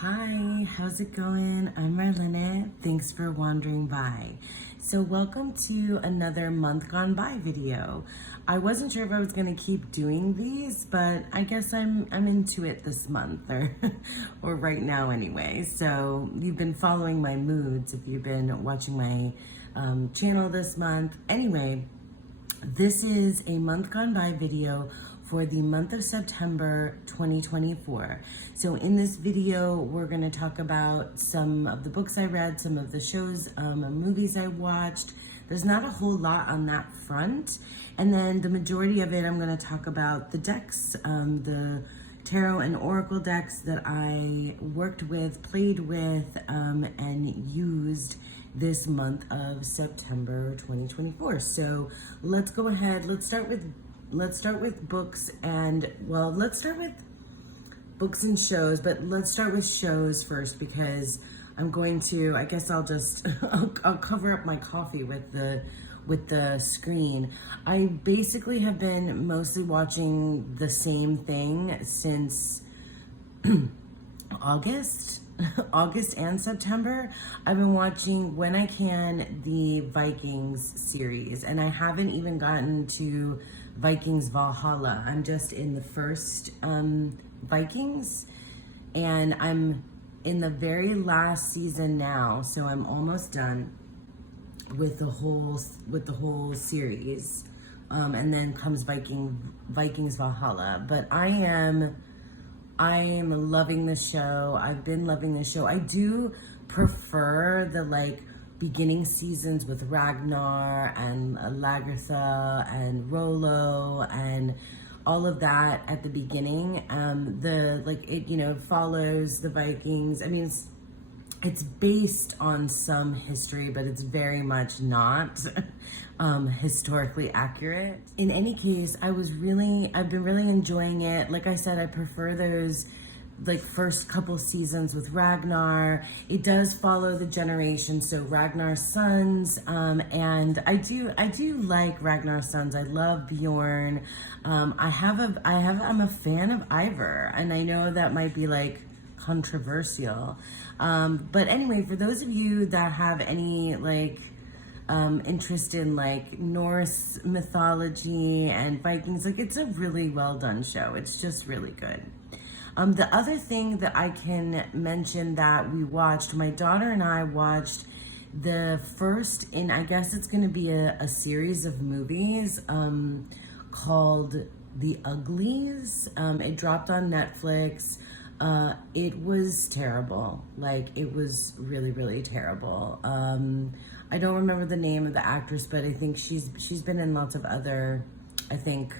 Hi, how's it going? I'm Marlene. Thanks for wandering by. So welcome to another month gone by video. I wasn't sure if I was gonna keep doing these, but I guess I'm into it this month or or right now anyway. So you've been following my moods if you've been watching my channel this month. Anyway, this is a month gone by video for the month of September 2024. So in this video, we're gonna talk about some of the books I read, some of the shows and movies I watched. There's not a whole lot on that front. And then the majority of it, I'm gonna talk about the decks, the tarot and oracle decks that I worked with, played with, and used this month of September 2024. So let's go ahead. Let's start with books and, well, let's start with books and shows, but let's start with shows first because I'm going to, I guess I'll just, I'll cover up my coffee with the screen. I basically have been mostly watching the same thing since August and September. I've been watching, when I can, the Vikings series, and I haven't even gotten to Vikings Valhalla. I'm just in the first Vikings, and I'm in the very last season now, so I'm almost done with the whole series. And then comes Vikings Valhalla. But I am loving the show. I've been loving the show. I do prefer the beginning seasons with Ragnar and Lagertha and Rollo and all of that at the beginning. It follows the Vikings. I mean, it's based on some history, but it's very much not historically accurate. In any case, I've been really enjoying it. Like I said, I prefer those first couple seasons with Ragnar. It does follow the generation, so Ragnar's sons, and I do like Ragnar's sons. I love Bjorn. I'm a fan of Ivar, and I know that might be controversial. But anyway, for those of you that have any interest in Norse mythology and Vikings, it's a really well done show. It's just really good. The other thing that I can mention that we watched, my daughter and I watched the first in, I guess it's going to be a series of movies called The Uglies. It dropped on Netflix. It was terrible. It was really, really terrible. I don't remember the name of the actress, but I think she's been in lots of other, I think,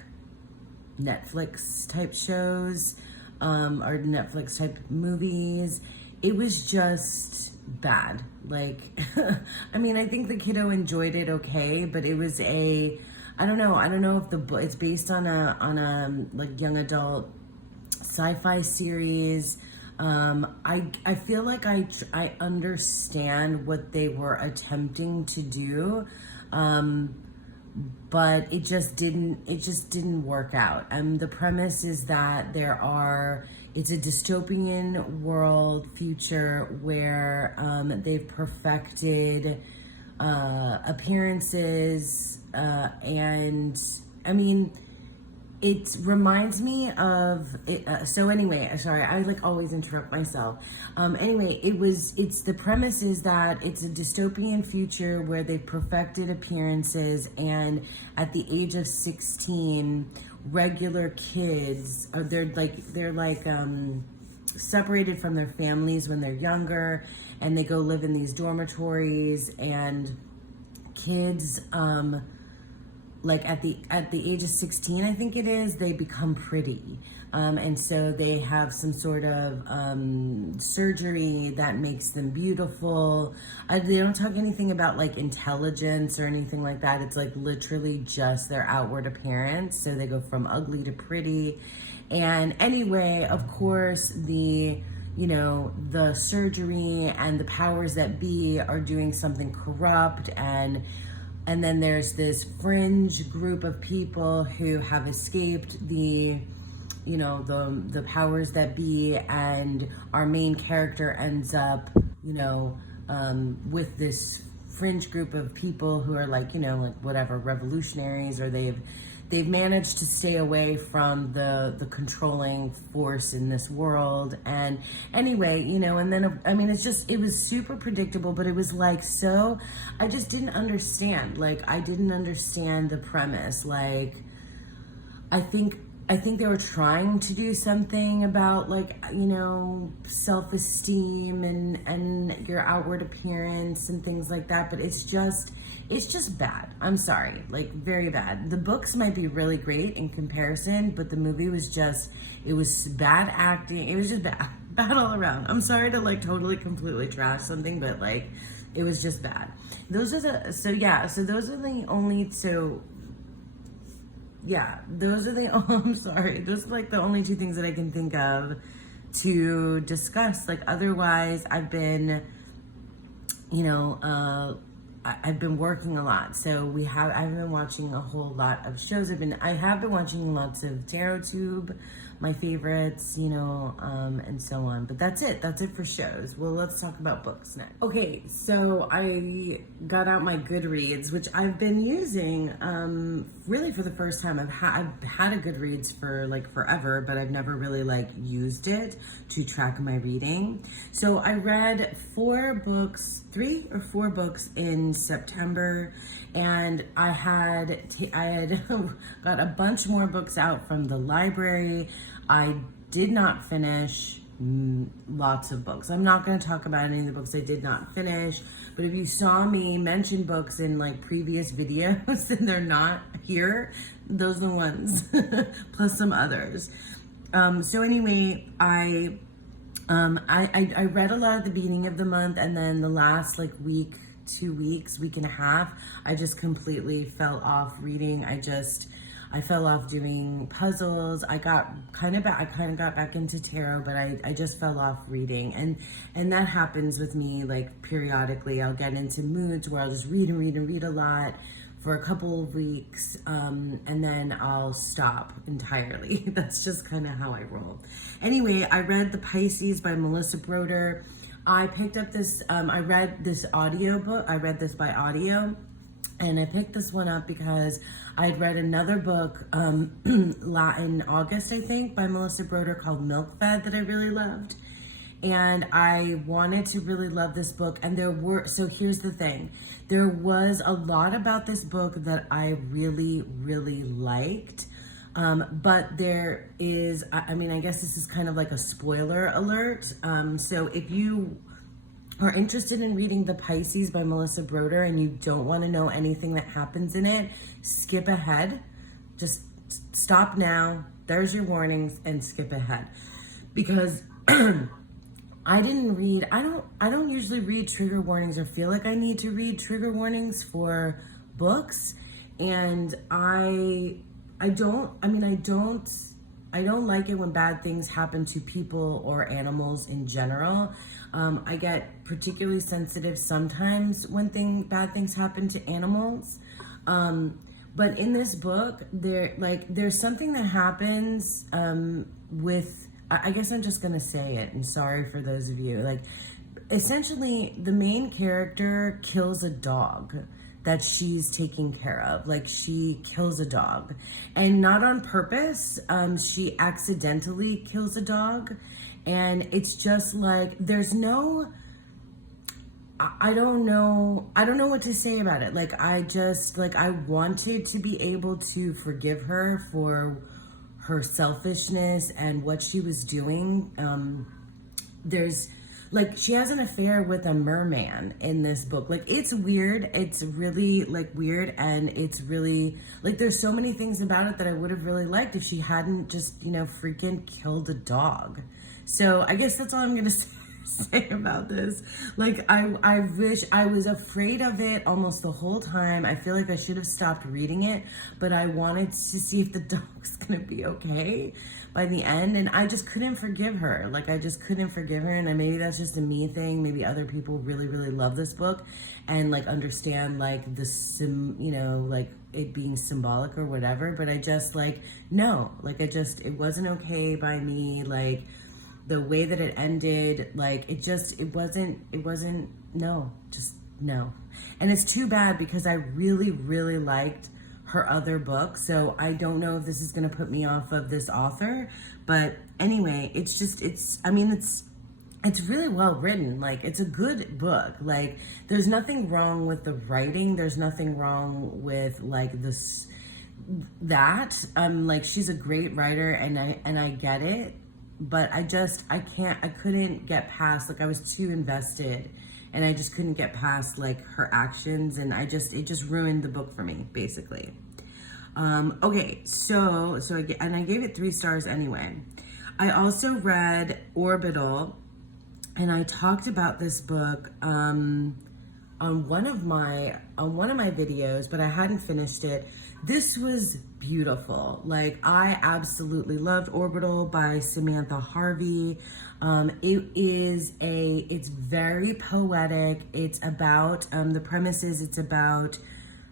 Netflix type shows, or Netflix type movies. It was just bad. I mean, I think the kiddo enjoyed it okay, but it was I don't know if it's based on a young adult sci-fi series. I feel like I understand what they were attempting to do, but it just didn't work out. The premise is that it's a dystopian world future where they've perfected appearances, and I mean, it reminds me of it. So anyway, sorry, I always interrupt myself. Anyway, it's the premise is that it's a dystopian future where they've perfected appearances, and at the age of 16, regular kids they're separated from their families when they're younger, and they go live in these dormitories, and kids at the age of 16, I think it is, they become pretty. And so they have some sort of surgery that makes them beautiful. They don't talk anything about intelligence or anything like that. It's literally just their outward appearance. So they go from ugly to pretty. And anyway, of course, the surgery and the powers that be are doing something corrupt, and then there's this fringe group of people who have escaped the the powers that be, and our main character ends up, with this fringe group of people who are like, whatever, revolutionaries, or they've managed to stay away from the controlling force in this world. And anyway, and then it was super predictable, but it was like, so I just didn't understand. Like, I didn't understand the premise. Like, I think they were trying to do something about, like, self-esteem and your outward appearance and things like that, but it's just bad. I'm sorry, like, very bad. The books might be really great in comparison, but the movie was it was bad acting. It was just bad all around. I'm sorry to, like, totally completely trash something, but, like, it was just bad. Those are the I'm sorry. Those are, like, the only two things that I can think of to discuss. Like, otherwise, I've been, I've been working a lot. So I've been watching a whole lot of shows. I have been watching lots of Tarot Tube, my favorites, and so on. But that's it for shows. Well, let's talk about books next. Okay, so I got out my Goodreads, which I've been using really for the first time. I've had a Goodreads for, like, forever, but I've never really, like, used it to track my reading. So I read 3 or 4 books in September, and I had got a bunch more books out from the library. I did not finish lots of books. I'm not going to talk about any of the books I did not finish, but if you saw me mention books in, like, previous videos and they're not here, those are the ones, plus some others. So anyway, I read a lot at the beginning of the month, and then the last, like, week and a half, I just completely fell off reading. I fell off doing puzzles. I kind of got back into tarot, but I just fell off reading. And that happens with me, like, periodically. I'll get into moods where I'll just read a lot for a couple of weeks, and then I'll stop entirely. That's just kind of how I roll. Anyway, I read The Pisces by Melissa Broder. I picked up this, I read this audiobook. I read this by audio, and I picked this one up because I'd read another book in August, I think, by Melissa Broder called Milk Fed that I really loved. And I wanted to really love this book. And so here's the thing. There was a lot about this book that I really, really liked. But there is, I guess this is kind of like a spoiler alert. So if you are interested in reading The Pisces by Melissa Broder and you don't want to know anything that happens in it, skip ahead. Just stop now. There's your warnings, and skip ahead. Because I don't usually read trigger warnings or feel like I need to read trigger warnings for books. And I don't like it when bad things happen to people or animals in general. I get particularly sensitive sometimes when bad things happen to animals. But in this book, there's something that happens with, I guess I'm just gonna say it, and sorry for those of you. Like, essentially, the main character kills a dog that she's taking care of. Like, she kills a dog, and not on purpose. She accidentally kills a dog, and it's just like, there's no, I don't know what to say about it. Like, I wanted to be able to forgive her for her selfishness and what she was doing. She has an affair with a merman in this book. Like, it's weird. It's really, like, weird, and it's really, like, there's so many things about it that I would have really liked if she hadn't just, freaking killed a dog. So I guess that's all I'm gonna say. say about this. Like, I wish I was afraid of it almost the whole time. I feel like I should have stopped reading it, but I wanted to see if the dog was gonna be okay by the end, and I just couldn't forgive her. Like, I just couldn't forgive her, and maybe that's just a me thing. Maybe other people really, really love this book and like understand like the like it being symbolic or whatever, but I just like, no, like it wasn't okay by me. Like, the way that it ended, like it wasn't, no, just no. And it's too bad because I really, really liked her other book. So I don't know if this is going to put me off of this author, but anyway, it's really well written. Like, it's a good book. Like, there's nothing wrong with the writing. There's nothing wrong with like this, that, like, she's a great writer and I get it, but I couldn't get past, like, I was too invested and I just couldn't get past like her actions, and it just ruined the book for me, basically. Okay, so I gave it 3 stars anyway. I also read Orbital, and I talked about this book on one of my videos, but I hadn't finished it. This was beautiful. Like, I absolutely loved Orbital by Samantha Harvey. It's very poetic. It's about, the premise is it's about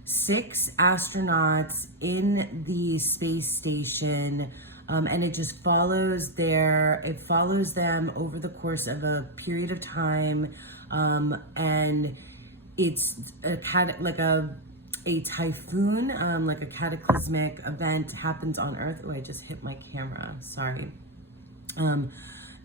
6 astronauts in the space station, and it just follows them over the course of a period of time, and it's a typhoon, like a cataclysmic event happens on Earth. Oh, I just hit my camera. Sorry. A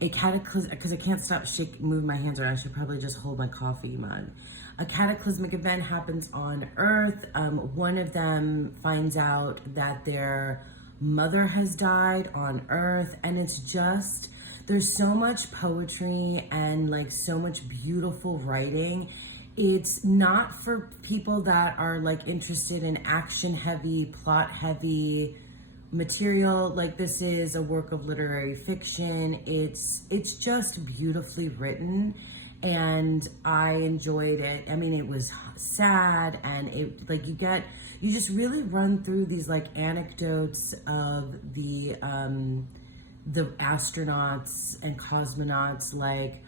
cataclysm, because I can't stop move my hands around. I should probably just hold my coffee mug. A cataclysmic event happens on Earth. One of them finds out that their mother has died on Earth, and it's just, there's so much poetry and like so much beautiful writing. It's not for people that are like interested in action heavy, plot heavy material. Like, this is a work of literary fiction. It's just beautifully written, and I enjoyed it. I mean, it was sad, and it, like, you just really run through these like anecdotes of the astronauts and cosmonauts, like,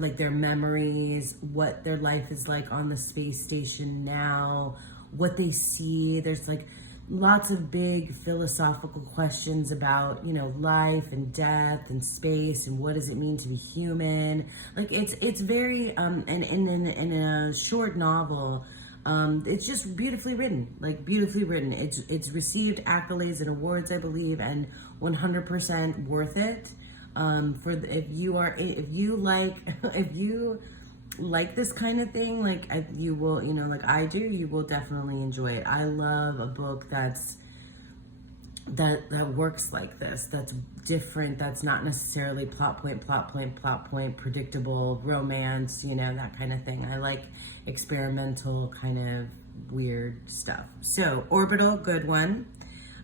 like their memories, what their life is like on the space station now, what they see. There's like lots of big philosophical questions about, life and death and space and what does it mean to be human. Like, it's very, and in a short novel, it's just beautifully written, like beautifully written. It's received accolades and awards, I believe, and 100% worth it. If you like this kind of thing, like you will, like I do, you will definitely enjoy it. I love a book that works like this, that's different, that's not necessarily plot point, predictable romance, that kind of thing. I like experimental kind of weird stuff. So Orbital, good one.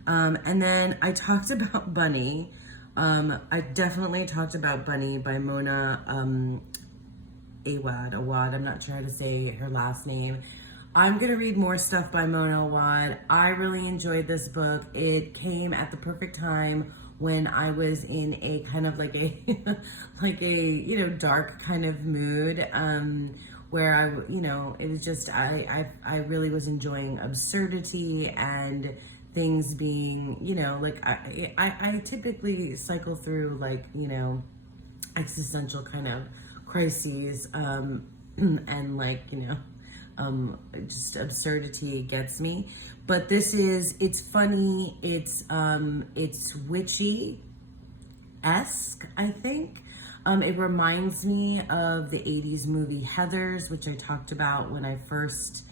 And then I talked about Bunny. I definitely talked about Bunny by Mona Awad. I'm not sure how to say her last name. I'm gonna read more stuff by Mona Awad. I really enjoyed this book. It came at the perfect time when I was in a kind of like a dark kind of mood, where it was just I really was enjoying absurdity and things being, like I typically cycle through like, existential kind of crises, and like, just absurdity gets me. But it's funny, it's witchy-esque, I think. It reminds me of the 80s movie Heathers, which I talked about when I first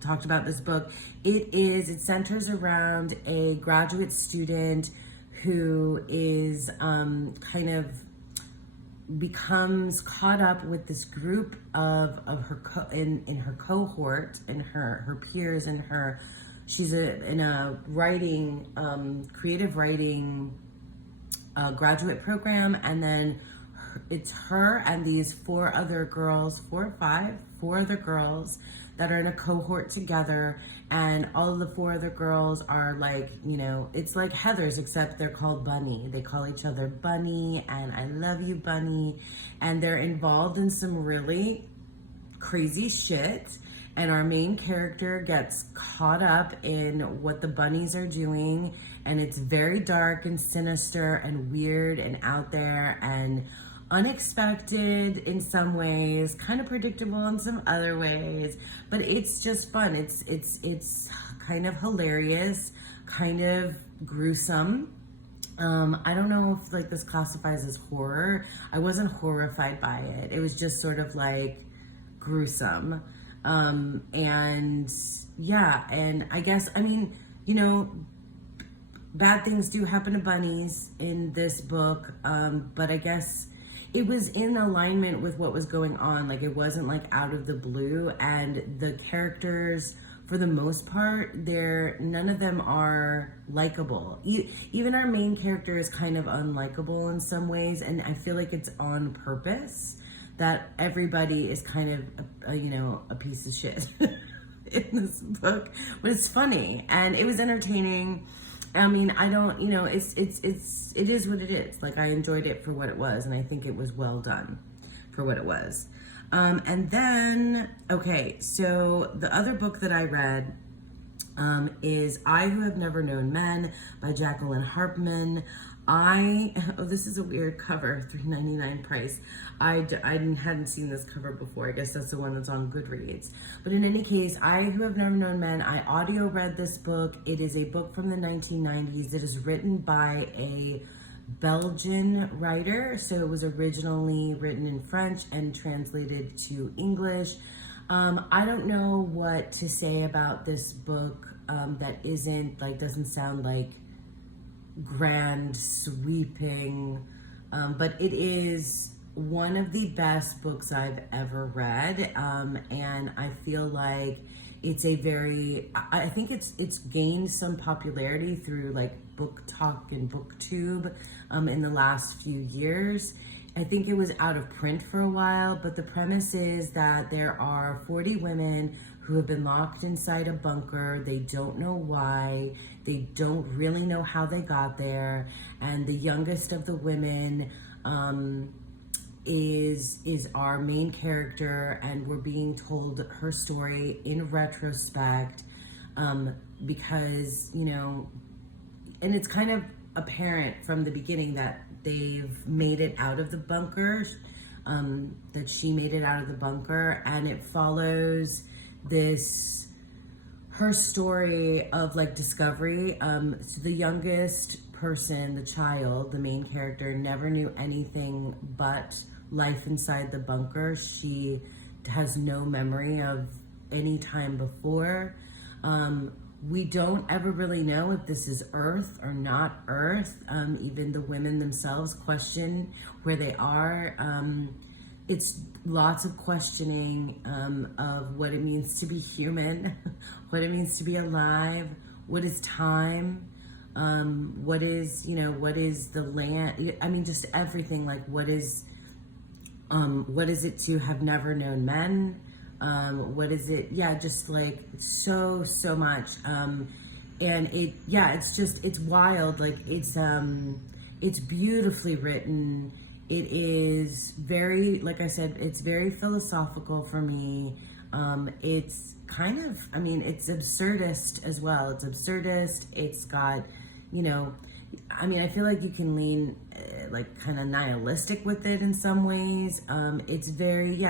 talked about this book. It centers around a graduate student who is kind of becomes caught up with this group of her in her cohort, and her peers, and she's in a writing, creative writing graduate program, and then it's her and these four other girls, four other girls that are in a cohort together, and all of the four other girls are like, you know, it's like Heathers, except they're called Bunny. They call each other Bunny and I love you, Bunny, and they're involved in some really crazy shit. And our main character gets caught up in what the bunnies are doing, and it's very dark and sinister and weird and out there and unexpected in some ways, kind of predictable in some other ways, but it's just fun. It's kind of hilarious, kind of gruesome. I don't know if like this classifies as horror. I wasn't horrified by it. It was just sort of like gruesome. And yeah, and I guess, I mean, you know, bad things do happen to bunnies in this book, but I guess it was in alignment with what was going on. Like, it wasn't like out of the blue, and the characters, for the most part, none of them are likable. Even our main character is kind of unlikable in some ways, and I feel like it's on purpose that everybody is kind of, you know, a piece of shit in this book, but it's funny and it was entertaining. I mean, I don't, you know, it is what it is. Like, I enjoyed it for what it was, and I think it was well done for what it was. And then, okay, so the other book that I read is I Who Have Never Known Men by Jacqueline Harpman. Oh, this is a weird cover, $3.99 price. I hadn't seen this cover before. I guess that's the one that's on Goodreads. But in any case, I Who Have Never Known Men, I audio read this book. It is a book from the 1990s. It is written by a Belgian writer. So it was originally written in French and translated to English. I don't know what to say about this book that doesn't sound like grand, sweeping, but it is one of the best books I've ever read, and I feel like it's I think it's gained some popularity through like Book Talk and BookTube in the last few years. I think it was out of print for a while, but the premise is that there are 40 women who have been locked inside a bunker. They don't know why. They don't really know how they got there. And the youngest of the women is our main character, and we're being told her story in retrospect because, you know, and it's kind of apparent from the beginning that they've made it out of the bunker, that she made it out of the bunker, and it follows her story of like discovery. So the youngest person, the child, the main character, never knew anything but life inside the bunker. She has no memory of any time before. We don't ever really know if this is Earth or not Earth. Even the women themselves question where they are. It's lots of questioning of what it means to be human, what it means to be alive, what is time, what is the land. I mean, just everything. Like, what is it to have never known men? What is it? Yeah, just like so much. And it's wild. Like, it's beautifully written. It is very, like I said, it's very philosophical for me. It's kind of, I mean, it's absurdist as well. It's absurdist. It's got, you know, I mean, I feel like you can lean like kind of nihilistic with it in some ways. It's very,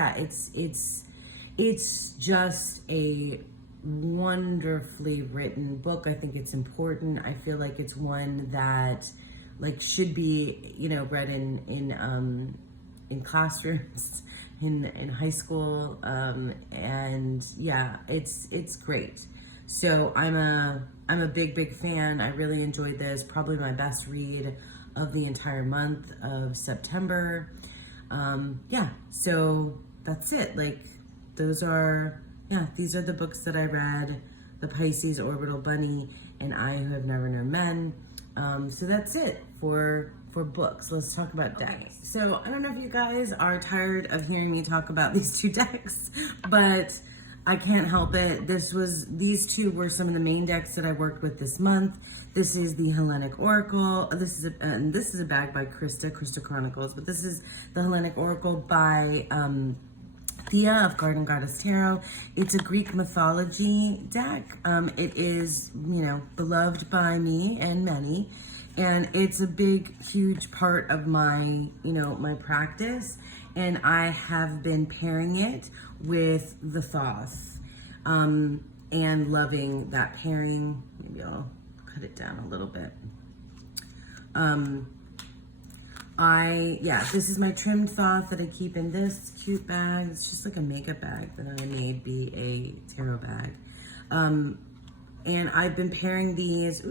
it's just a wonderfully written book. I think it's important. I feel like it's one that like should be, you know, read in classrooms, in high school, and yeah, it's great. So I'm a big fan. I really enjoyed this. Probably my best read of the entire month of September. Yeah, so that's it. Like, these are the books that I read: The Pisces, Orbital Bunny, and I Who Have Never Known Men. So that's it for books. Let's talk about decks. Okay. So I don't know if you guys are tired of hearing me talk about these two decks, but I can't help it. These two were some of the main decks that I worked with this month. This is the Hellenic Oracle. This is a bag by Krista Chronicles, but this is the Hellenic Oracle by Thea of Garden Goddess Tarot. It's a Greek mythology deck. It is, beloved by me and many, and it's a big, huge part of my, my practice. And I have been pairing it with the Thoth, and loving that pairing. Maybe I'll cut it down a little bit. This is my trimmed Thoth that I keep in this cute bag. It's just like a makeup bag that I made be a tarot bag. And I've been pairing these,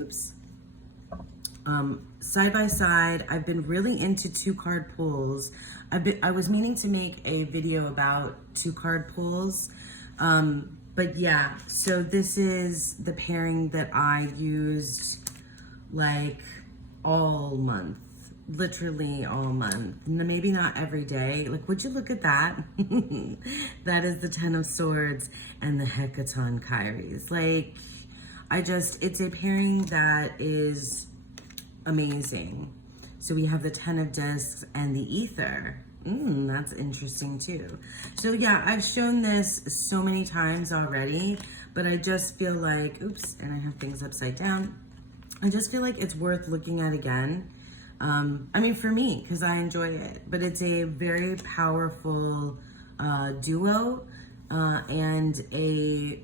side by side. I've been really into 2-card pulls. I was meaning to make a video about 2-card pulls. But yeah, so this is the pairing that I used like all month. Literally all month. Maybe not every day. Like, would you look at that? That is the 10 of Swords and the Hecaton Kyries. Like, it's a pairing that is amazing. So we have the 10 of Discs and the Ether. That's interesting too. So yeah, I've shown this so many times already, but I just feel like, and I have things upside down. I just feel like it's worth looking at again. For me, because I enjoy it, but it's a very powerful duo and a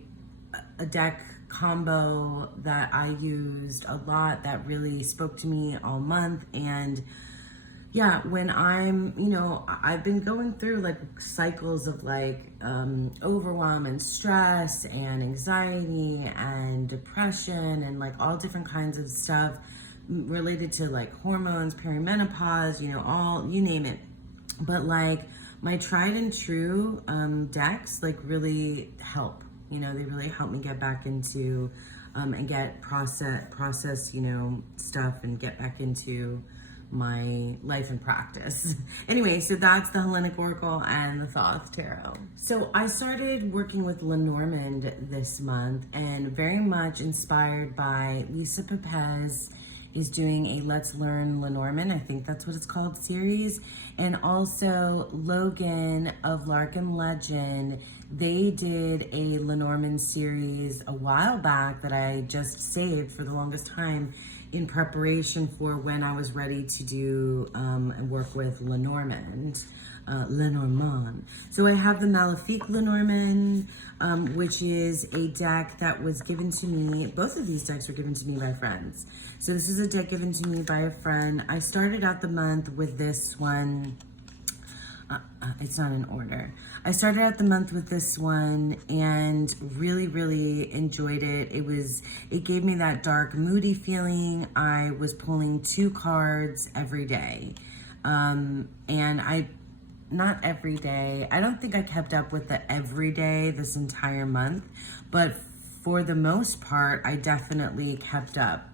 deck combo that I used a lot that really spoke to me all month. And yeah, when I've been going through like cycles of like overwhelm and stress and anxiety and depression and like all different kinds of stuff related to like hormones, perimenopause, you name it. But like my tried and true decks like really help. They really help me get back into and get process, stuff and get back into my life and practice. Anyway, so that's the Hellenic Oracle and the Thoth Tarot. So I started working with Lenormand this month, and very much inspired by Lisa Pepez is doing a Let's Learn Lenormand, I think that's what it's called, series. And also Logan of Larkin Legend, they did a Lenormand series a while back that I just saved for the longest time in preparation for when I was ready to do and work with Lenormand. So I have the Malefique Lenormand, which is a deck that was given to me. Both of these decks were given to me by friends. So this is a deck given to me by a friend. I started out the month with this one. It's not in order. I started out the month with this one and really, really enjoyed it. It gave me that dark, moody feeling. I was pulling 2 cards every day. Not every day. I don't think I kept up with the every day this entire month, but for the most part, I definitely kept up.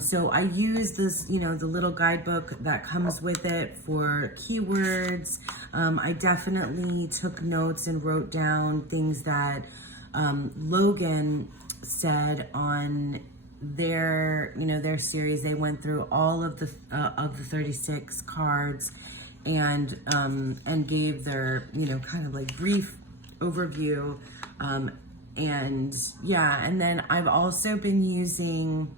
So I use this, the little guidebook that comes with it for keywords. I definitely took notes and wrote down things that Logan said on their series. They went through all of the 36 cards and gave their kind of like brief overview, and then I've also been using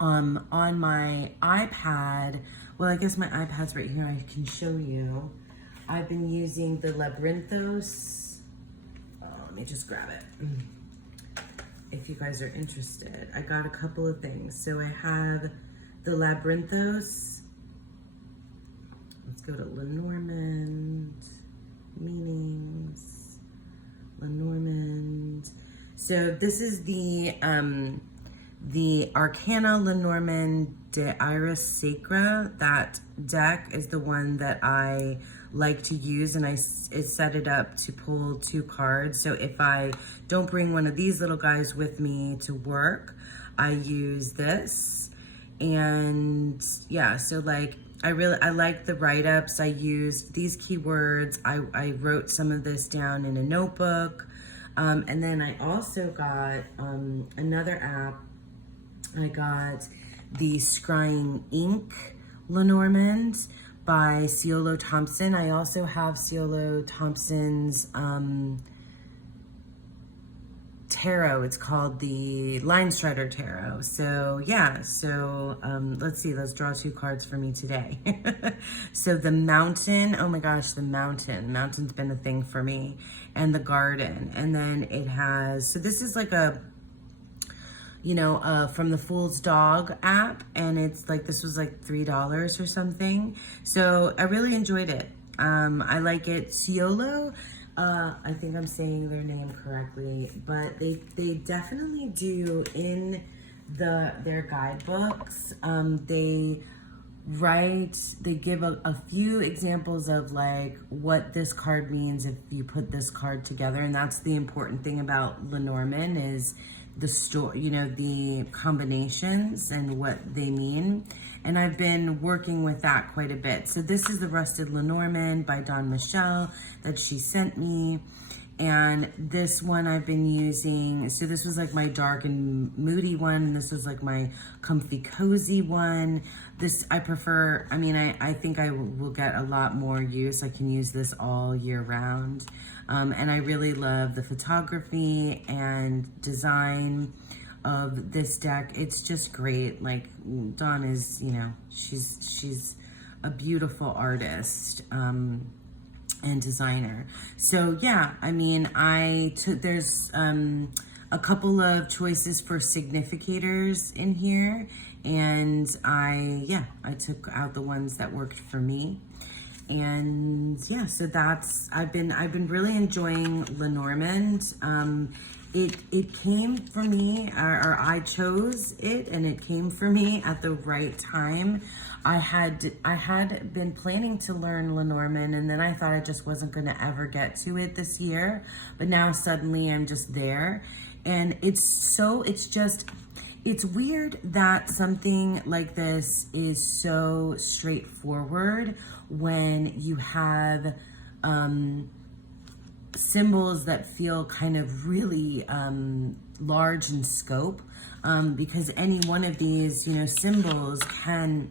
on my iPad, well, I guess my iPad's right here, I can show you. I've been using the Labyrinthos. Let me just grab it if you guys are interested. I got a couple of things. So I have the Labyrinthos. Let's go to Lenormand, meanings, Lenormand. So this is the Arcana Lenormand de Iris Sacra. That deck is the one that I like to use, and I set it up to pull 2 cards. So if I don't bring one of these little guys with me to work, I use this. And yeah, so like I like the write-ups. I used these keywords. I wrote some of this down in a notebook. And then I also got another app. I got the Scrying Ink Lenormand by Ciolo Thompson. I also have Ciolo Thompson's tarot. It's called the Line Strider Tarot. So yeah, so let's see, let's draw 2 cards for me today. So the Mountain, oh my gosh, the Mountain. Mountain's been a thing for me. And the Garden. And then it has, so this is like a, you know, from the Fool's Dog app, and it's like, this was like $3 or something. So I really enjoyed it. I like it. Ciolo, I think I'm saying their name correctly, but they definitely do in their guidebooks. They give a few examples of like what this card means if you put this card together, and that's the important thing about Lenormand is the story, you know, the combinations and what they mean. And I've been working with that quite a bit. So this is the Rusted Lenormand by Dawn Michelle that she sent me. And this one I've been using, so this was like my dark and moody one, and this was like my comfy cozy one. This I prefer, I mean, I think I will get a lot more use. I can use this all year round. And I really love the photography and design of this deck. It's just great. Like Dawn is, you know, she's a beautiful artist. And designer. So yeah, I mean, there's a couple of choices for significators in here, and I took out the ones that worked for me. And yeah, so I've been really enjoying Lenormand. It came for me, or I chose it, and it came for me at the right time. I had been planning to learn Lenormand, and then I thought I just wasn't going to ever get to it this year. But now suddenly I'm just there, and it's weird that something like this is so straightforward when you have symbols that feel kind of really large in scope, because any one of these, you know, symbols can,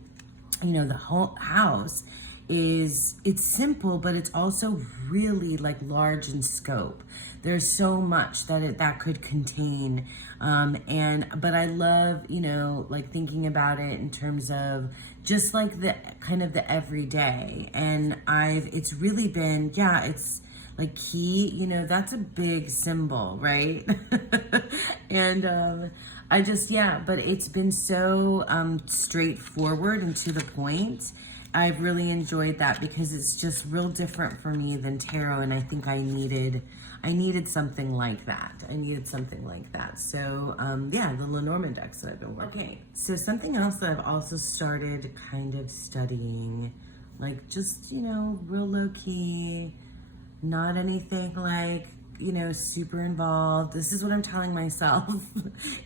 you know, the whole house it's simple, but it's also really like large in scope. There's so much that could contain, but I love, you know, like thinking about it in terms of just like the kind of the everyday. And it's really been, yeah, it's like key, you know, that's a big symbol, right? And but it's been so straightforward and to the point. I've really enjoyed that because it's just real different for me than tarot, and I think I needed something like that. So yeah, the Lenormand decks that I've been working. Okay, so something else that I've also started kind of studying, like just, you know, real low key, not anything like, you know, super involved. This is what I'm telling myself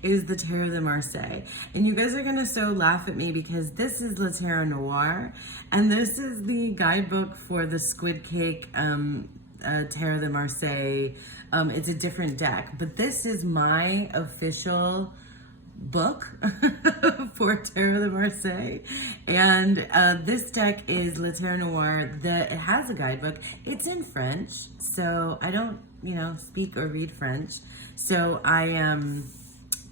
is the Tarot de Marseille. And you guys are gonna so laugh at me because this is Le Tarot Noir, and this is the guidebook for the Squid Cake Tarot de Marseille. It's a different deck, but this is my official book for Tarot de Marseille, and this deck is Le Tarot Noir. It has a guidebook. It's in French, so I don't, you know, speak or read French, so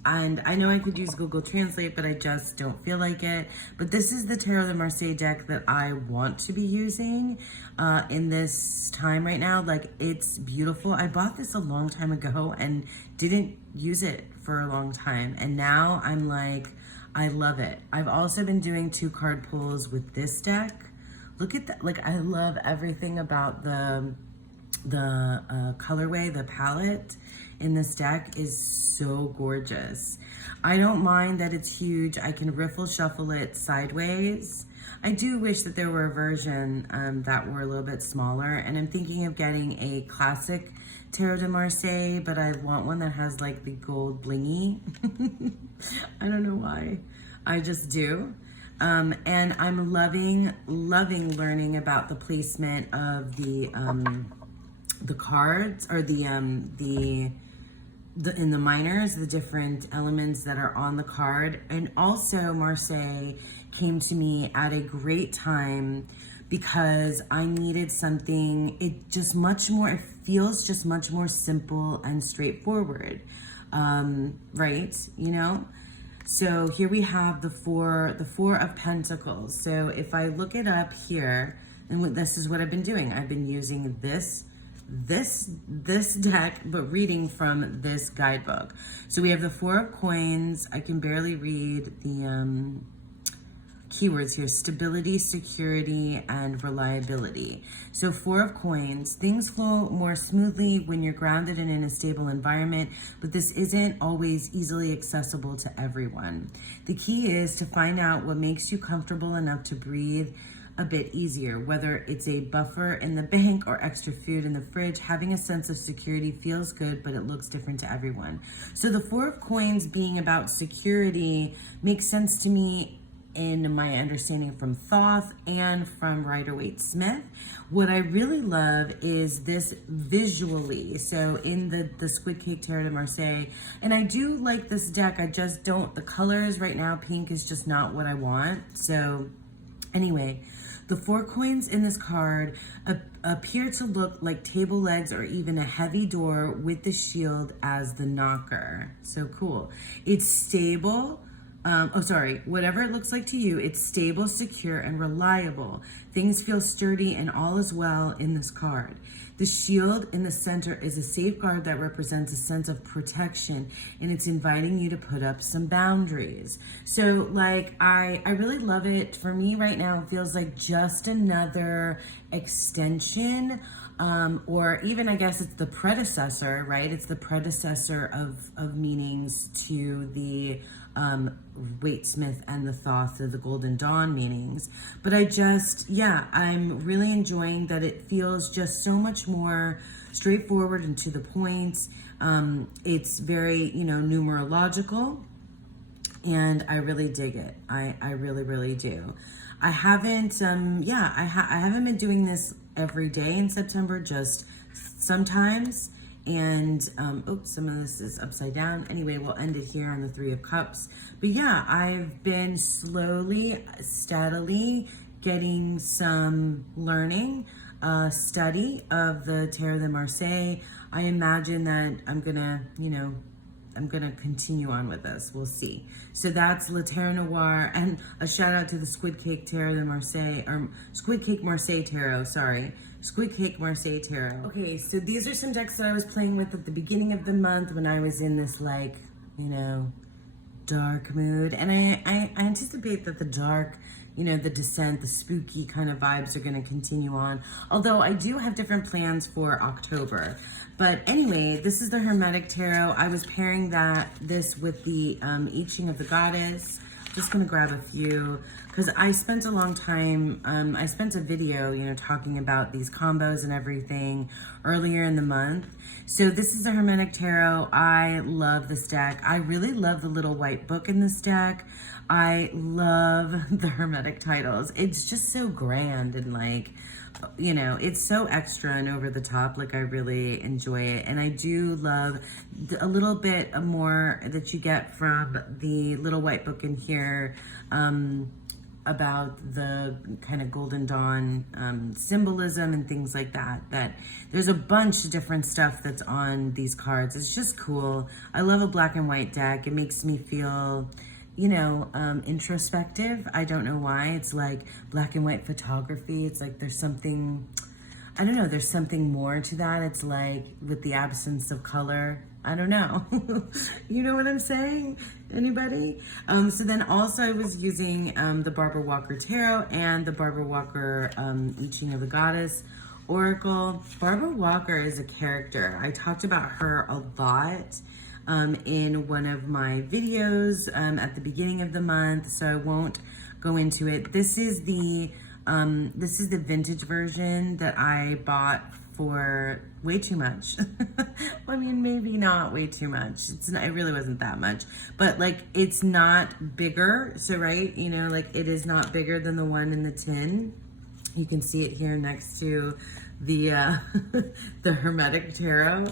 and I know I could use Google Translate, but I just don't feel like it. But this is the Tarot de Marseille deck that I want to be using in this time right now. Like, it's beautiful. I bought this a long time ago and didn't use it for a long time. And now I'm like, I love it. I've also been doing 2 card pulls with this deck. Look at that. Like, I love everything about the colorway, the palette in this deck is so gorgeous. I don't mind that it's huge. I can riffle shuffle it sideways. I do wish that there were a version that were a little bit smaller, and I'm thinking of getting a classic Tarot de Marseille, but I want one that has like the gold blingy. I don't know why. I just do. And I'm loving learning about the placement of the cards, or in the minors, the different elements that are on the card. And also Marseille came to me at a great time because I needed something, it feels just much more simple and straightforward. Right? You know? So here we have the four of Pentacles. So if I look it up here, and this is what I've been doing. I've been using this deck, but reading from this guidebook. So we have the Four of Coins. I can barely read the keywords here: stability, security, and reliability. So Four of Coins, things flow more smoothly when you're grounded and in a stable environment, but this isn't always easily accessible to everyone. The key is to find out what makes you comfortable enough to breathe a bit easier. Whether it's a buffer in the bank or extra food in the fridge, having a sense of security feels good, but it looks different to everyone. So the Four of Coins being about security makes sense to me in my understanding from Thoth and from Rider-Waite-Smith. What I really love is this visually. So in the Squid Cake Tarot de Marseille, and I do like this deck, I just don't, the colors right now, pink is just not what I want. So anyway, the Four Coins in this card appear to look like table legs or even a heavy door with the shield as the knocker. So cool. It's stable. Whatever it looks like to you, it's stable, secure, and reliable. Things feel sturdy and all is well in this card. The shield in the center is a safeguard that represents a sense of protection, and it's inviting you to put up some boundaries. So like, I really love it. For me right now, it feels like just another extension, or even, I guess it's the predecessor, right? It's the predecessor of meanings to the Waite-Smith and the Thoth, or the Golden Dawn meanings. But I'm really enjoying that it feels just so much more straightforward and to the point. It's very, numerological, and I really dig it. I really, really do. I haven't, I haven't been doing this every day in September, just sometimes. And, some of this is upside down. Anyway, we'll end it here on the Three of Cups. But yeah, I've been slowly, steadily getting some learning, study of the Tarot de Marseille. I imagine that I'm gonna continue on with this. We'll see. So that's Le Tarot Noir, and a shout out to the Squid Cake Tarot de Marseille, or Squid Cake Marseille Tarot, sorry. Squid Cake Marseille Tarot. Okay, so these are some decks that I was playing with at the beginning of the month when I was in this, dark mood. And I anticipate that the dark, the descent, the spooky kind of vibes are going to continue on. Although I do have different plans for October. But anyway, this is the Hermetic Tarot. I was pairing this with the I Ching of the Goddess. Just gonna grab a few, because I spent a long time, I spent a video, talking about these combos and everything earlier in the month. So this is a Hermetic Tarot. I love this deck. I really love the little white book in this deck. I love the Hermetic titles. It's just so grand and it's so extra and over the top. I really enjoy it. And I do love a little bit more that you get from the little white book in here, about the kind of Golden Dawn symbolism and things like that. That there's a bunch of different stuff that's on these cards. It's just cool. I love a black and white deck. It makes me feel introspective. I don't know why. It's like black and white photography. It's like there's something, I don't know, there's something more to that. It's like with the absence of color. I don't know. You know what I'm saying? Anybody? So then also I was using the Barbara Walker Tarot and the Barbara Walker I Ching of the Goddess Oracle. Barbara Walker is a character. I talked about her a lot in one of my videos at the beginning of the month, so I won't go into it. This is the vintage version that I bought for way too much. I mean, maybe not way too much. It really wasn't that much, but like, it's not bigger. So, right, you know, like it is not bigger than the one in the tin. You can see it here next to the the Hermetic Tarot.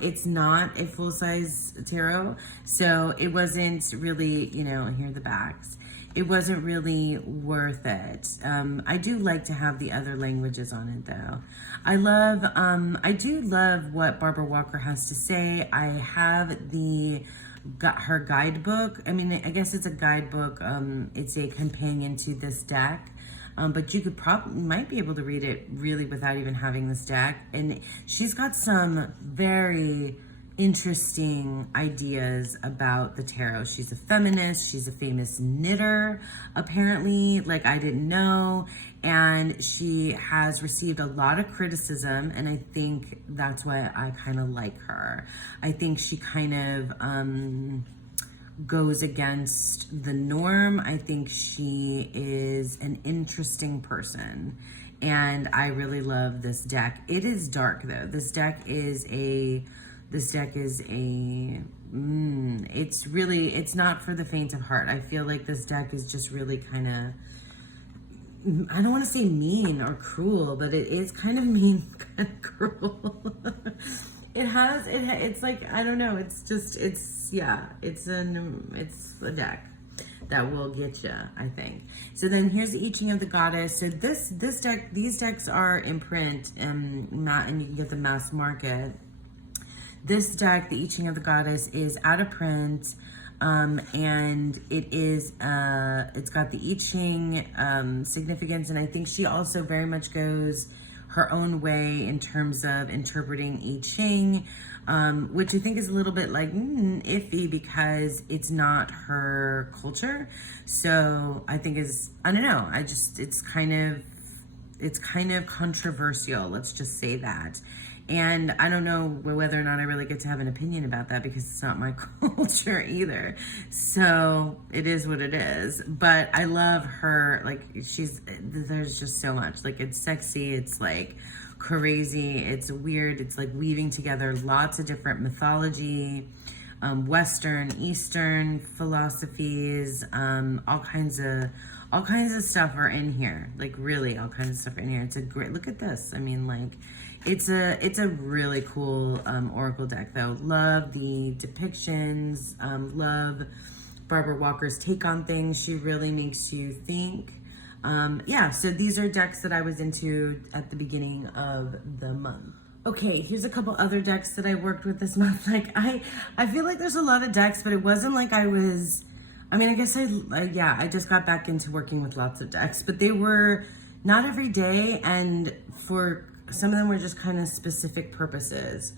It's not a full-size tarot, so it wasn't really, you know, here are the backs. It wasn't really worth it. I do like to have the other languages on it though. I do love what Barbara Walker has to say. I have her guidebook. I mean, I guess it's a guidebook. It's a companion to this deck. But you might be able to read it really without even having this deck. And she's got some very interesting ideas about the tarot. She's a feminist. She's a famous knitter, apparently, like I didn't know. And she has received a lot of criticism. And I think that's why I kind of like her. I think she kind of, goes against the norm. I think she is an interesting person, and I really love this deck. It is dark though. It's not for the faint of heart. I feel like this deck is just really kind of, I don't want to say mean or cruel, but it is kind of mean, kind of cruel. It's like, I don't know, it's a deck that will get you, I think. So then here's the I Ching of the Goddess. So these decks are in print, and you can get the mass market. This deck, the I Ching of the Goddess, is out of print, and it's got the I Ching significance, and I think she also very much goes her own way in terms of interpreting I Ching, which I think is a little bit like iffy because it's not her culture. So I think I don't know. It's kind of controversial. Let's just say that. And I don't know whether or not I really get to have an opinion about that because it's not my culture either. So it is what it is. But I love her. Like, there's just so much. Like, it's sexy. It's like crazy. It's weird. It's like weaving together lots of different mythology, Western, Eastern philosophies, all kinds of stuff are in here. Like, really, all kinds of stuff are in here. It's a great, look at this. I mean, like, it's a really cool oracle deck though. Love the depictions, love Barbara Walker's take on things. She really makes you think. Yeah, so these are decks that I was into at the beginning of the month. Okay, here's a couple other decks that I worked with this month. Like, I feel like there's a lot of decks, but it wasn't like I guess I just got back into working with lots of decks, but they were not every day, and for some of them were just kind of specific purposes.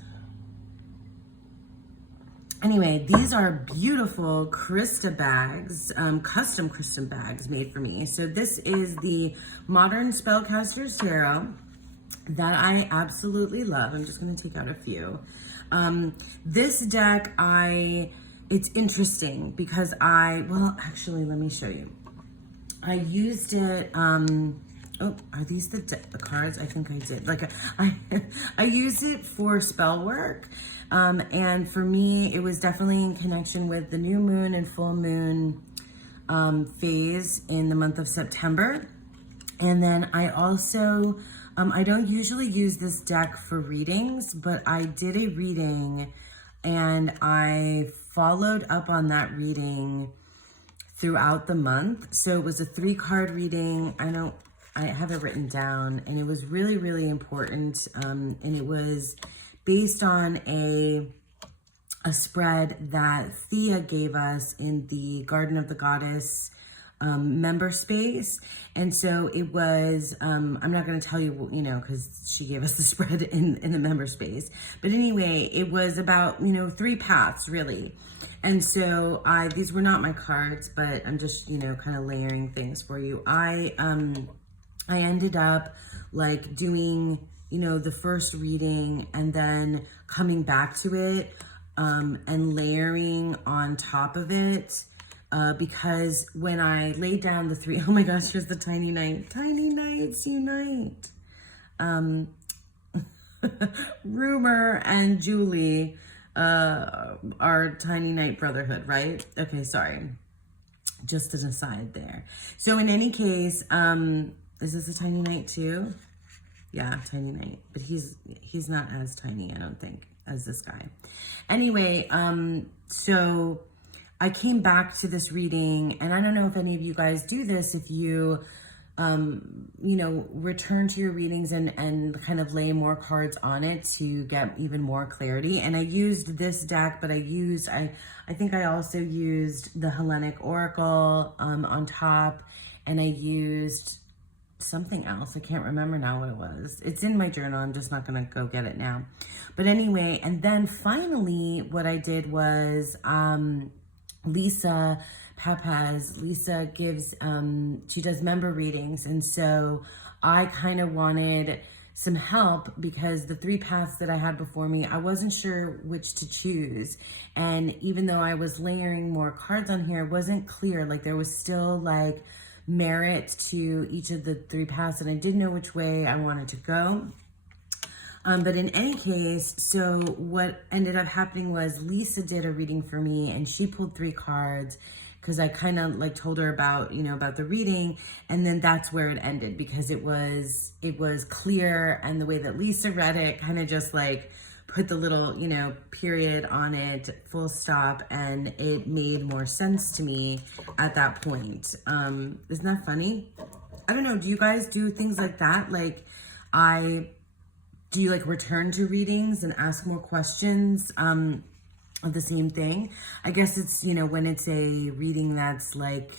Anyway, these are beautiful Krista bags, custom Krista bags made for me. So this is the Modern Spellcasters Tarot that I absolutely love. I'm just going to take out a few. This deck, it's interesting because actually, let me show you. I used it, are these the cards? I think I did. Like, I used it for spell work. And for me, it was definitely in connection with the new moon and full moon phase in the month of September. And then I also, I don't usually use this deck for readings, but I did a reading and I followed up on that reading throughout the month. So it was a 3-card reading. I have it written down, and it was really, really important. And it was based on a spread that Thea gave us in the Garden of the Goddess member space. And so it was, I'm not going to tell you, because she gave us the spread in the member space. But anyway, it was about, 3 paths, really. And so these were not my cards, but I'm just, kind of layering things for you. I ended up like doing, the first reading and then coming back to it and layering on top of it because when I laid down the 3, oh my gosh, here's the tiny knights unite. Rumor and Julie are Tiny Knight Brotherhood, right? Okay, sorry. Just an aside there. So in any case, is this a Tiny Knight too? Yeah, Tiny Knight. But he's not as tiny, I don't think, as this guy. Anyway, so I came back to this reading, and I don't know if any of you guys do this, if you return to your readings and kind of lay more cards on it to get even more clarity. And I used this deck, but I think I also used the Hellenic Oracle on top, and I used something else. I can't remember now what it was. It's in my journal. I'm just not going to go get it now. But anyway, and then finally what I did was Lisa Papaz. Lisa gives, she does member readings. And so I kind of wanted some help because the 3 paths that I had before me, I wasn't sure which to choose. And even though I was layering more cards on here, it wasn't clear. Like there was still like merit to each of the 3 paths, and I didn't know which way I wanted to go. But in any case, so what ended up happening was Lisa did a reading for me, and she pulled 3 cards because I kind of like told her about, about the reading, and then that's where it ended because it was clear, and the way that Lisa read it kind of just like put the little, period on it, full stop, and it made more sense to me at that point. Isn't that funny? I don't know. Do you guys do things like that? Like do you like return to readings and ask more questions of the same thing? I guess it's, when it's a reading that's like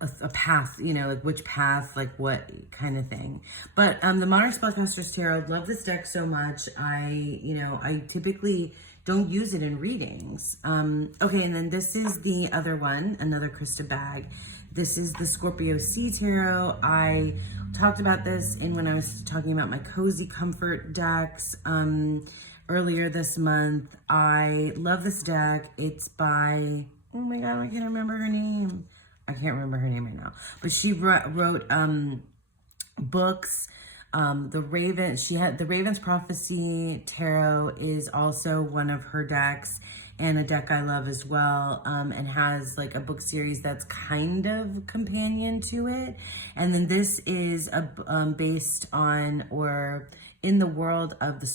a path, like which path, like what kind of thing. But the Monarch Spellcasters Tarot, love this deck so much. I typically don't use it in readings. Okay, and then this is the other one, another Krista bag. This is the Scorpio Sea Tarot. I talked about this when I was talking about my Cozy Comfort decks earlier this month. I love this deck. It's by, oh my God, I can't remember her name. I can't remember her name right now, but she wrote books. The Raven's Prophecy Tarot is also one of her decks, and a deck I love as well, and has like a book series that's kind of companion to it. And then this is based on or in the world of the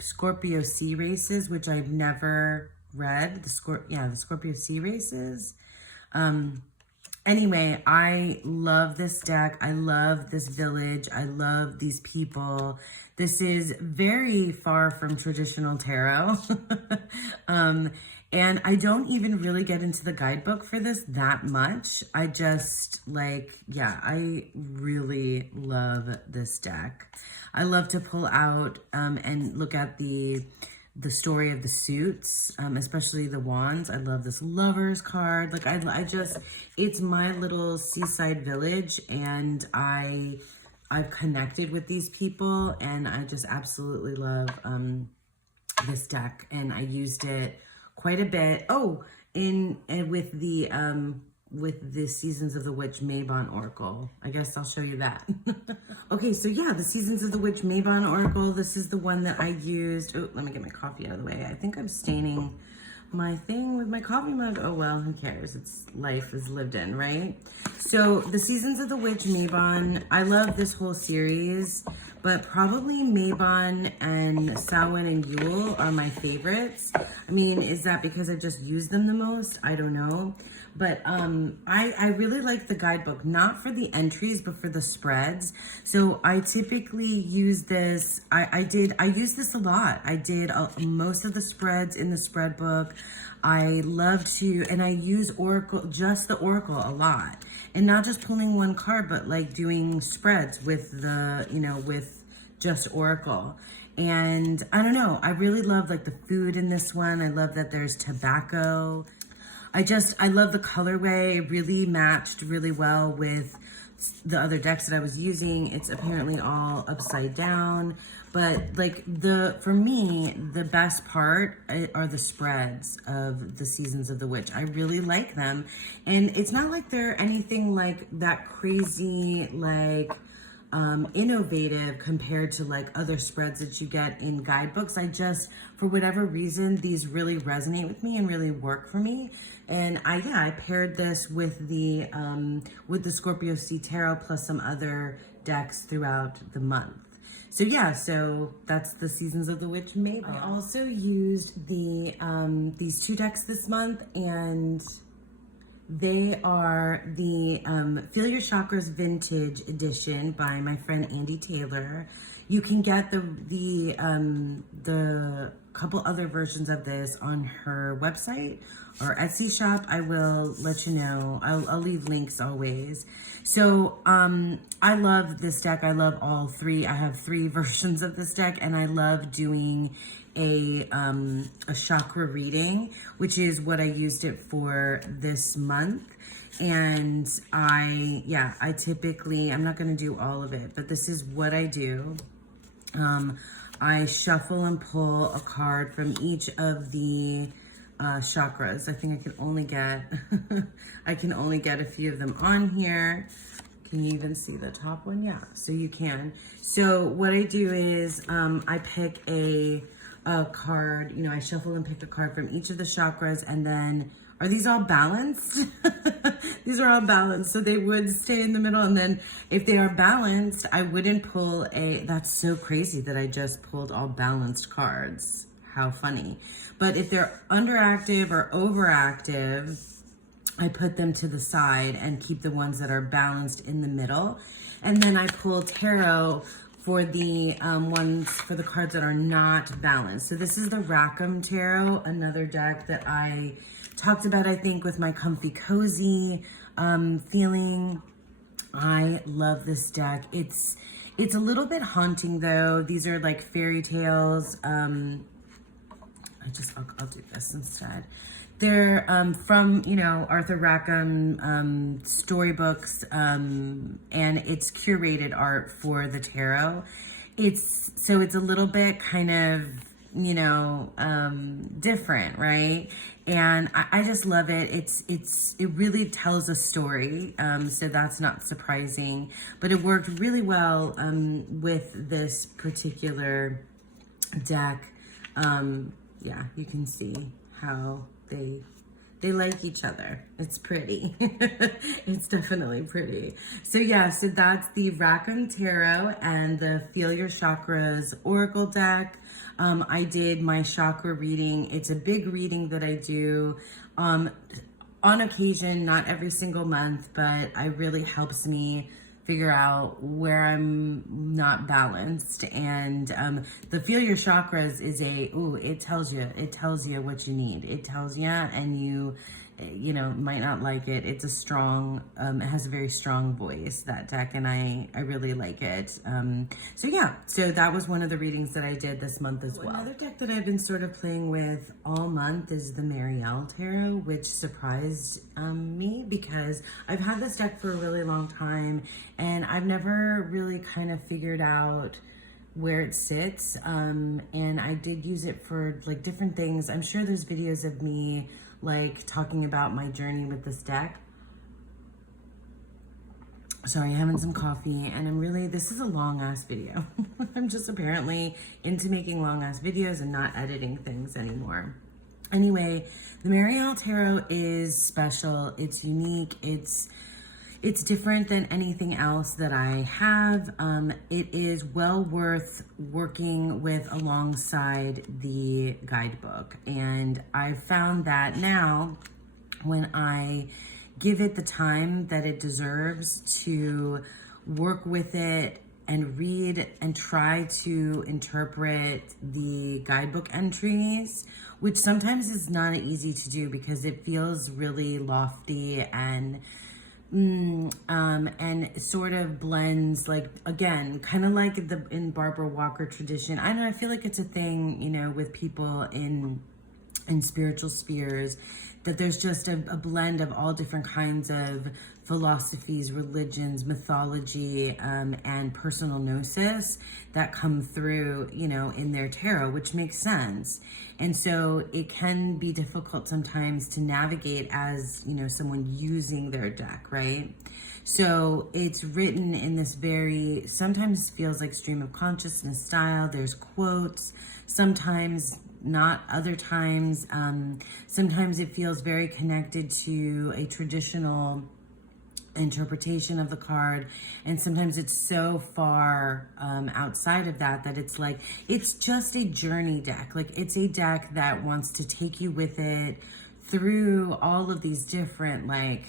Scorpio Sea Races, which I've never read. The Scorpio Sea Races. Anyway, I love this deck. I love this village. I love these people. This is very far from traditional tarot. And I don't even really get into the guidebook for this that much. I just I really love this deck. I love to pull out and look at the story of the suits, especially the wands. I love this Lovers card. Like it's my little seaside village, and I've connected with these people, and I just absolutely love this deck, and I used it quite a bit. Oh, with the Seasons of the Witch Mabon Oracle. I guess I'll show you that. Okay, so yeah, the Seasons of the Witch Mabon Oracle. This is the one that I used. Oh, let me get my coffee out of the way. I think I'm staining my thing with my coffee mug. Oh well, who cares? It's life is lived in, right? So the Seasons of the Witch Mabon, I love this whole series, but probably Mabon and Samhain and Yule are my favorites. I mean, is that because I just use them the most? I don't know. But I really like the guidebook, not for the entries, but for the spreads. So I typically use this. I use this a lot. I did most of the spreads in the spread book. I love to, and I use Oracle, just the Oracle a lot. And not just pulling one card, but like doing spreads with with just Oracle. And I don't know, I really love like the food in this one. I love that there's tobacco. I love the colorway. It really matched really well with the other decks that I was using. It's apparently all upside down, but like for me, the best part are the spreads of the Seasons of the Witch. I really like them. And it's not like they're anything like that crazy, like, innovative compared to like other spreads that you get in guidebooks. I just, for whatever reason, these really resonate with me and really work for me. And I paired this with the Scorpio Sea Tarot plus some other decks throughout the month. So yeah, so that's the Seasons of the Witch Maple. I also used the these 2 decks this month, and they are the Feel Your Chakras Vintage Edition by my friend Andy Taylor. You can get the couple other versions of this on her website or Etsy shop. I will let you know. I'll leave links always. So I love this deck. I love all 3. I have 3 versions of this deck, and I love doing a chakra reading, which is what I used it for this month. And I typically, I'm not going to do all of it, but this is what I do. I shuffle and pull a card from each of the chakras. I think I can only get a few of them on here. Can you even see the top one? Yeah, so you can. So what I do is I pick a card, I shuffle and pick a card from each of the chakras, and then, are these all balanced? These are all balanced, so they would stay in the middle. And then if they are balanced, I wouldn't pull that's so crazy that I just pulled all balanced cards. How funny. But if they're underactive or overactive, I put them to the side and keep the ones that are balanced in the middle. And then I pull tarot for the for the cards that are not balanced. So this is the Rackham Tarot, another deck that I talked about, I think, with my comfy cozy feeling. I love this deck. It's a little bit haunting though. These are like fairy tales. I'll do this instead. They're from, Arthur Rackham storybooks, and it's curated art for the tarot. It's a little bit kind of, different, right? And I just love it. It really tells a story, so that's not surprising. But it worked really well with this particular deck. Yeah, you can see how they like each other. It's pretty. It's definitely pretty. So yeah, so that's the Rackham Tarot and the Feel Your Chakras Oracle deck. I did my chakra reading. It's a big reading that I do on occasion, not every single month, but it really helps me figure out where I'm not balanced. And the Feel Your Chakras is it tells you what you need. It tells you, and you might not like it. It's a strong, it has a very strong voice, that deck, and I really like it. So yeah, so that was one of the readings that I did this month as well. Another deck that I've been sort of playing with all month is the Marielle Tarot, which surprised me because I've had this deck for a really long time, and I've never really kind of figured out where it sits. And I did use it for like different things. I'm sure there's videos of me like talking about my journey with this deck. Sorry, having some coffee, and this is a long ass video. I'm just apparently into making long ass videos and not editing things anymore. Anyway, the Marielle Tarot is special. It's unique. It's different than anything else that I have. It is well worth working with alongside the guidebook. And I've found that now when I give it the time that it deserves to work with it and read and try to interpret the guidebook entries, which sometimes is not easy to do because it feels really lofty and sort of blends, like, again, kind of like in Barbara Walker tradition. I don't know, I feel like it's a thing, with people in spiritual spheres, that there's just a blend of all different kinds of philosophies, religions, mythology, and personal gnosis that come through, in their tarot, which makes sense. And so it can be difficult sometimes to navigate as, someone using their deck, right? So it's written in this very, sometimes feels like stream of consciousness style. There's quotes, sometimes not, other times. Sometimes it feels very connected to a traditional interpretation of the card, and sometimes it's so far outside of that that it's like it's just a journey deck. Like it's a deck that wants to take you with it through all of these different, like,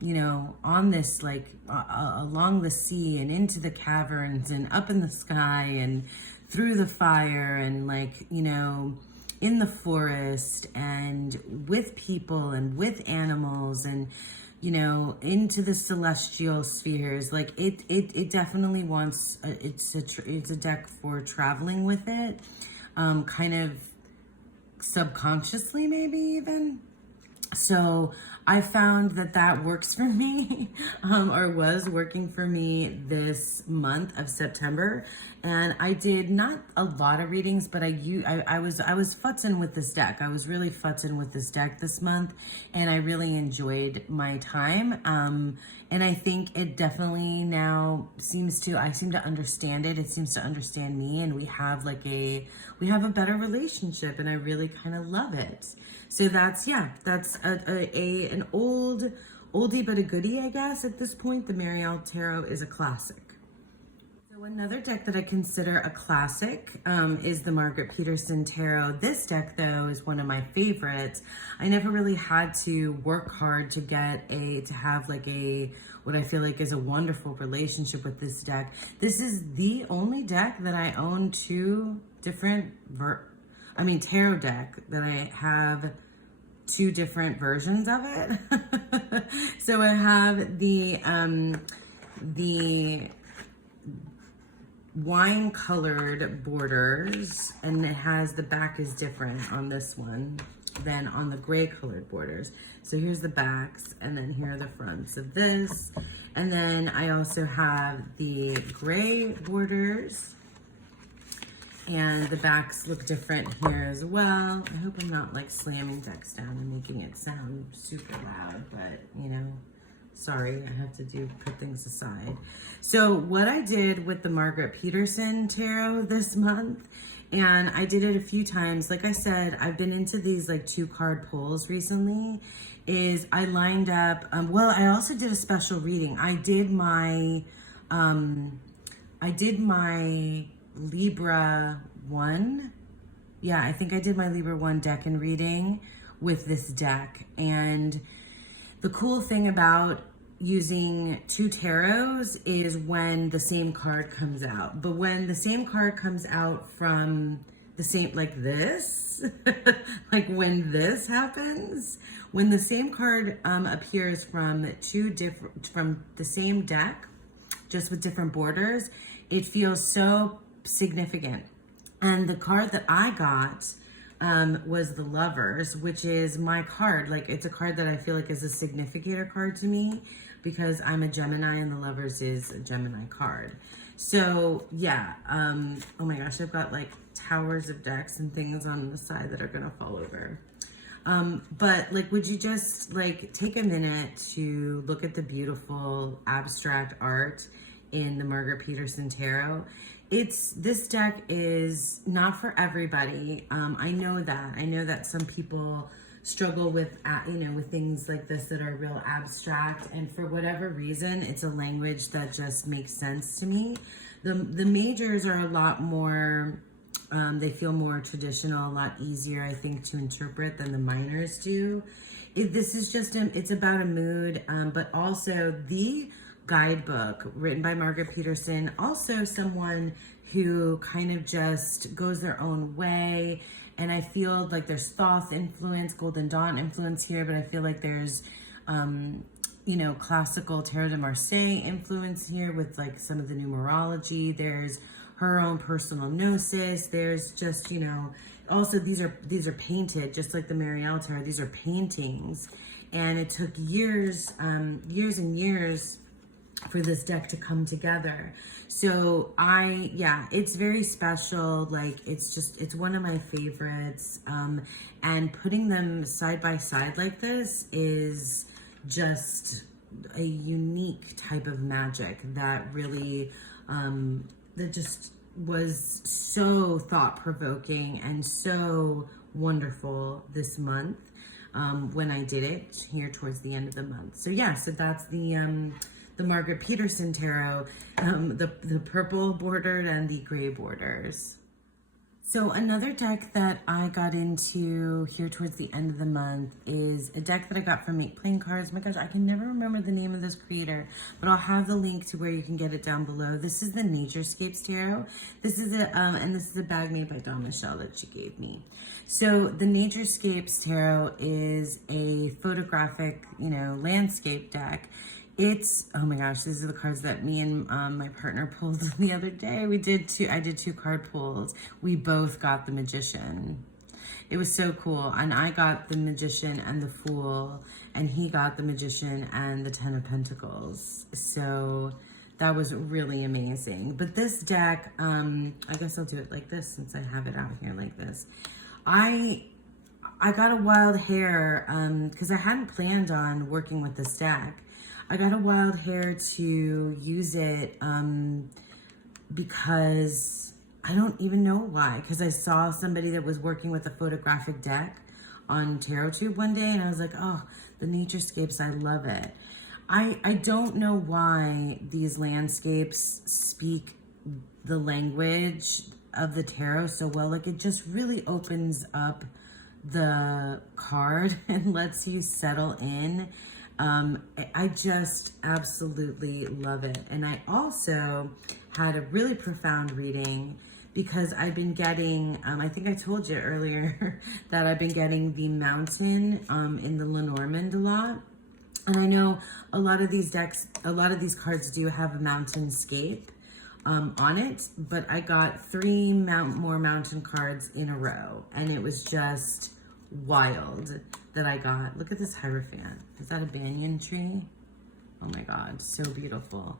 you know, on this, like along the sea and into the caverns and up in the sky and through the fire and, like, you know, in the forest and with people and with animals and, you know, into the celestial spheres. Like it definitely wants, it's a deck for traveling with it, kind of subconsciously maybe even. So I found that that works for me, or was working for me this month of September. And I did not a lot of readings, but I was futzing with this deck. I was really futzing with this deck this month, and I really enjoyed my time. And I think it definitely now I seem to understand it. It seems to understand me, and we have a better relationship, and I really kind of love it. So that's an oldie but a goodie, I guess, at this point. The Marielle Tarot is a classic. So another deck that I consider a classic is the Margaret Peterson Tarot. This deck, though, is one of my favorites. I never really had to work hard to have what I feel like is a wonderful relationship with this deck. This is the only deck that I own two different tarot deck that I have two different versions of it. So I have the wine colored borders, and it has, the back is different on this one than on the gray colored borders. So here's the backs, and then here are the fronts of this. And then I also have the gray borders, and the backs look different here as well. I hope I'm not like slamming decks down and making it sound super loud, but you know, sorry, I have to put things aside. So what I did with the Margaret Peterson Tarot this month, and I did it a few times, like I said, I've been into these like 2-card pulls recently, is I lined up, I also did a special reading. I did my Libra 1. Yeah, I think I did my Libra 1 deck and reading with this deck. And the cool thing about using 2 tarots is when the same card comes out. But when the same card comes out from the same, like this, like when this happens, when the same card appears from the same deck, just with different borders, it feels so significant. And the card that I got was the Lovers, which is my card. Like, it's a card that I feel like is a significator card to me because I'm a Gemini and the Lovers is a Gemini card. So yeah, oh my gosh, I've got like towers of decks and things on the side that are gonna fall over. But like, would you just like take a minute to look at the beautiful abstract art in the Margaret Peterson Tarot? This deck is not for everybody. I know that some people struggle with, with things like this that are real abstract, and for whatever reason, it's a language that just makes sense to me. The majors are a lot more, they feel more traditional, a lot easier, I think, to interpret than the minors do. This is just, it's about a mood, but also the guidebook written by Margaret Peterson, also someone who kind of just goes their own way. And I feel like there's Thoth influence, Golden Dawn influence here, but I feel like there's, classical Tarot de Marseille influence here with like some of the numerology. There's her own personal gnosis. There's just, also these are painted, just like the Marielle Tarot. These are paintings. And it took years and years for this deck to come together. So it's very special. Like, it's one of my favorites. And putting them side by side like this is just a unique type of magic that really, that just was so thought-provoking and so wonderful this month, when I did it here towards the end of the month. So yeah, so that's the Margaret Peterson Tarot, the purple bordered and the gray borders. So another deck that I got into here towards the end of the month is a deck that I got from Make Playing Cards. Oh my gosh, I can never remember the name of this creator, but I'll have the link to where you can get it down below. This is the Naturescapes Tarot. This is and this is a bag made by Dawn Michelle that she gave me. So the Naturescapes Tarot is a photographic, landscape deck. It's, oh my gosh, these are the cards that me and my partner pulled the other day. I did two card pulls. We both got the Magician. It was so cool. And I got the Magician and the Fool, and he got the Magician and the Ten of Pentacles. So that was really amazing. But this deck, I guess I'll do it like this since I have it out here like this. I got a wild hair because I hadn't planned on working with this deck. I got a wild hair to use it because I don't even know why. Because I saw somebody that was working with a photographic deck on TarotTube one day, and I was like, oh, the Naturescapes, I love it. I don't know why these landscapes speak the language of the tarot so well. Like, it just really opens up the card and lets you settle in. I just absolutely love it. And I also had a really profound reading because I've been getting, I think I told you earlier that I've been getting the Mountain in the Lenormand a lot. And I know a lot of these decks, a lot of these cards do have a mountainscape on it, but I got three more mountain cards in a row, and it was just wild that I got. Look at this Hierophant. Is that a banyan tree? Oh my God, so beautiful.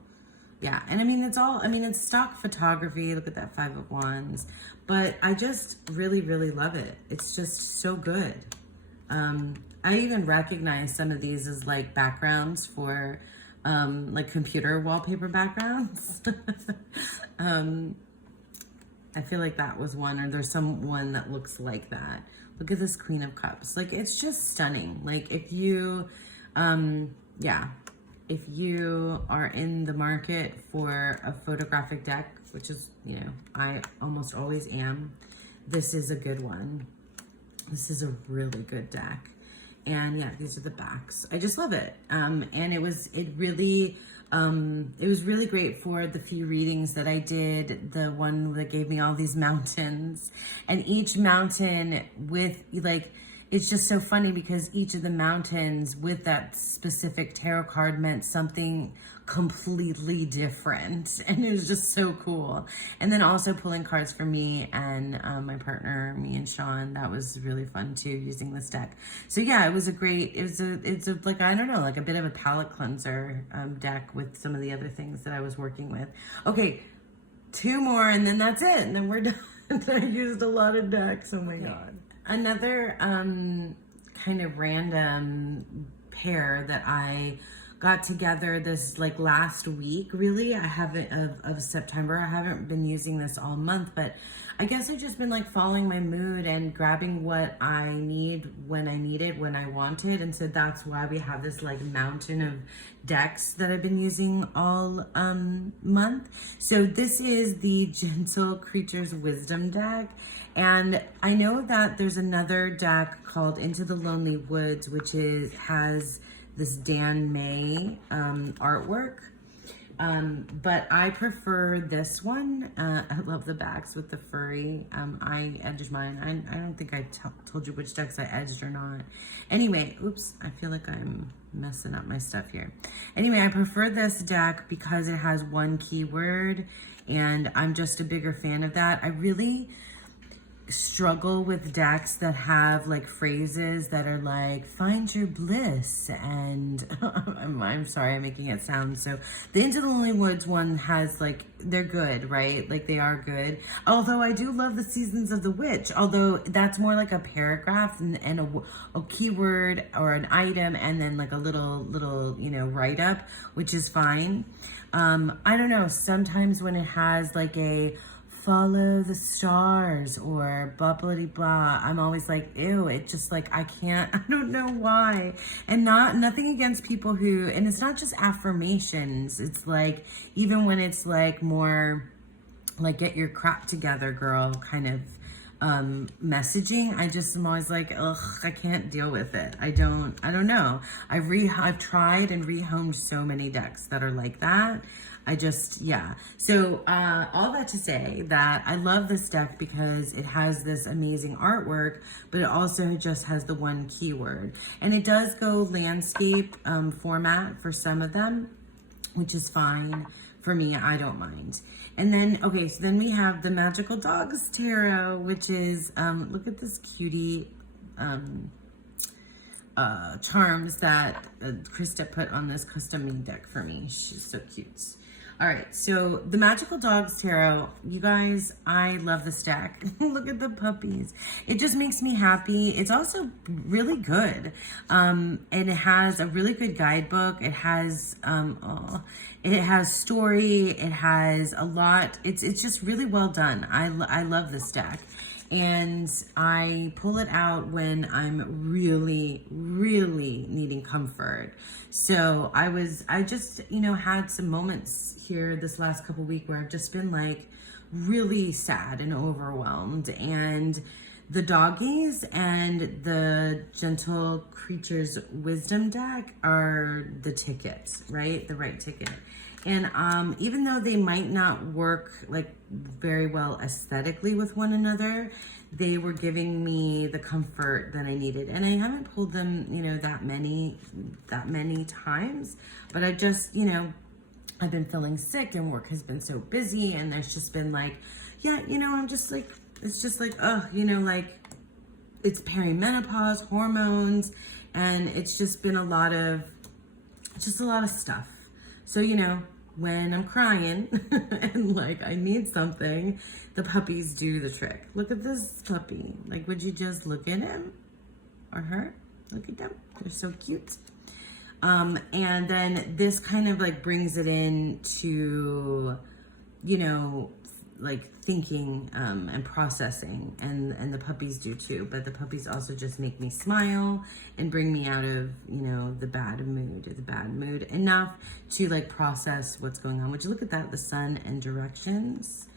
Yeah, and I mean, it's stock photography. Look at that Five of Wands. But I just really, really love it. It's just so good. I even recognize some of these as like backgrounds for like computer wallpaper backgrounds. I feel like that was one, or there's one that looks like that. Look at this Queen of Cups. Like, it's just stunning. Like, if you, if you are in the market for a photographic deck, which is, I almost always am, this is a good one. This is a really good deck. And yeah, these are the backs. I just love it. And it was really great for the few readings that I did. The one that gave me all these mountains, and each mountain with it's just so funny because each of the mountains with that specific tarot card meant something completely different. And it was just so cool. And then also pulling cards for me and my partner, me and Sean, that was really fun too, using this deck. So yeah, it's a like, I don't know, like a bit of a palette cleanser deck with some of the other things that I was working with. Okay, two more and then that's it. And then we're done. I used a lot of decks. Oh my God. Another kind of random pair that I got together this last week, really. I haven't, of September. I haven't been using this all month, but I guess I've just been following my mood and grabbing what I need when I need it, when I want it. And so that's why we have this mountain of decks that I've been using all month. So this is the Gentle Creatures Wisdom deck. And I know that there's another deck called Into the Lonely Woods, which has this Dan May artwork. But I prefer this one. I love the backs with the furry. I edged mine. I don't think I told you which decks I edged or not. Anyway, oops, I feel like I'm messing up my stuff here. Anyway, I prefer this deck because it has one keyword, and I'm just a bigger fan of that. struggle with decks that have like phrases that are like find your bliss and I'm sorry I'm making it sound so the Into the Lonely Woods one has like they're good, right? Like they are good, although I do love the Seasons of the Witch, although that's more like a paragraph and a keyword or an item and then like a little you know write-up, which is fine. I don't know, sometimes when it has like a follow the stars or blah blah blah, I'm always like ew, it just like I can't, I don't know why. And nothing against people who, and it's not just affirmations, it's like even when it's like more like get your crap together girl kind of messaging, I just am always like ugh, I can't deal with it. I don't know. I've tried and rehomed so many decks that are like that. I just, yeah. So all that to say that I love this deck because it has this amazing artwork, but it also just has the one keyword. And it does go landscape format for some of them, which is fine. For me, I don't mind. And then, okay, so then we have the Magical Dogs Tarot, which is, look at this cutie charms that Krista put on this custom made deck for me. She's so cute. All right, so the Magical Dogs Tarot, you guys, I love this deck. Look at the puppies. It just makes me happy. It's also really good. And it has a really good guidebook. It has story. It has a lot. It's just really well done. I love this deck. And I pull it out when I'm really, really needing comfort. So I just, you know, had some moments here this last couple weeks where I've just been like really sad and overwhelmed. And the Doggies and the Gentle Creatures Wisdom deck are the tickets, right? The right ticket. And even though they might not work like very well aesthetically with one another, they were giving me the comfort that I needed. And I haven't pulled them, you know, that many times, but I just, you know, I've been feeling sick and work has been so busy, and there's just been like, yeah, you know, I'm just like, it's just like, oh, you know, like it's perimenopause, hormones, and it's just been a lot of stuff. So, you know, when I'm crying and like I need something, the puppies do the trick. Look at this puppy. Like, would you just look at him or her? Look at them. They're so cute. And then this kind of like brings it in to, you know, like thinking and processing, and the puppies do too, but the puppies also just make me smile and bring me out of, you know, the bad mood enough to like process what's going on. Would you look at that? The sun and directions,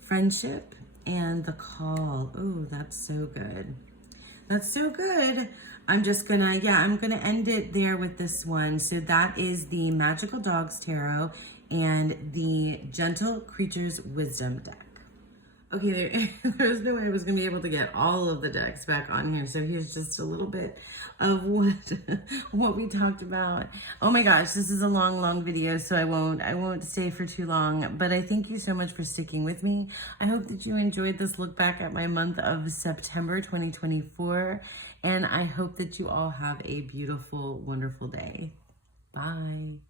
friendship, and the call. Oh, that's so good. That's so good. I'm just gonna, yeah, I'm gonna end it there with this one. So that is the Magical Dogs Tarot and the Gentle Creatures Wisdom deck. Okay, there's no way I was gonna be able to get all of the decks back on here. So here's just a little bit of what we talked about. Oh my gosh, this is a long video, so I won't stay for too long. But I thank you so much for sticking with me. I hope that you enjoyed this look back at my month of September 2024, and I hope that you all have a beautiful, wonderful day. Bye.